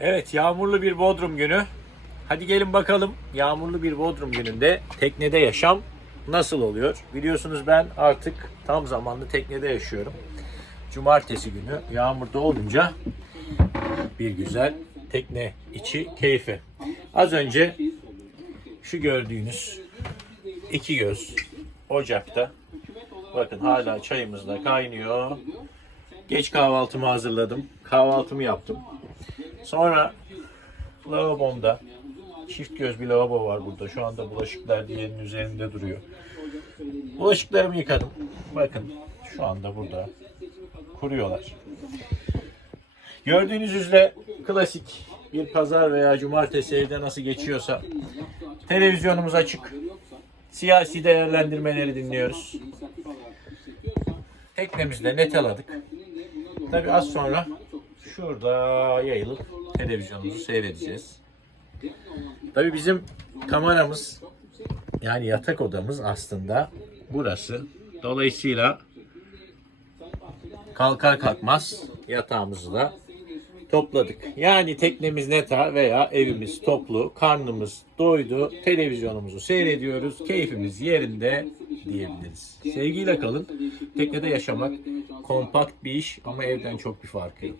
Evet yağmurlu bir Bodrum günü. Hadi gelin bakalım yağmurlu bir Bodrum gününde teknede yaşam nasıl oluyor? Biliyorsunuz ben artık tam zamanlı teknede yaşıyorum. Cumartesi günü yağmurda olunca bir güzel tekne içi keyfi. Az önce şu gördüğünüz iki göz ocakta. Bakın hala çayımız da kaynıyor. Geç kahvaltımı hazırladım. Kahvaltımı yaptım. Sonra lavabomda çift göz bir lavabo var burada. Şu anda bulaşıklar diğerinin üzerinde duruyor. Bulaşıklarımı yıkadım. Bakın şu anda burada kuruyorlar. Gördüğünüz üzere klasik bir pazar veya cumartesi evde nasıl geçiyorsa televizyonumuz açık. Siyasi değerlendirmeleri dinliyoruz. Teknemizde netaladık. Tabi az sonra şurada yayılıp televizyonumuzu seyredeceğiz. Tabi bizim kameramız yani yatak odamız aslında burası. Dolayısıyla kalkar kalkmaz yatağımızı da topladık. Yani teknemiz neta veya evimiz toplu, karnımız doydu, televizyonumuzu seyrediyoruz, keyfimiz yerinde diyebiliriz. Sevgiyle kalın. Teknede yaşamak kompakt bir iş ama evden çok bir farkı yok.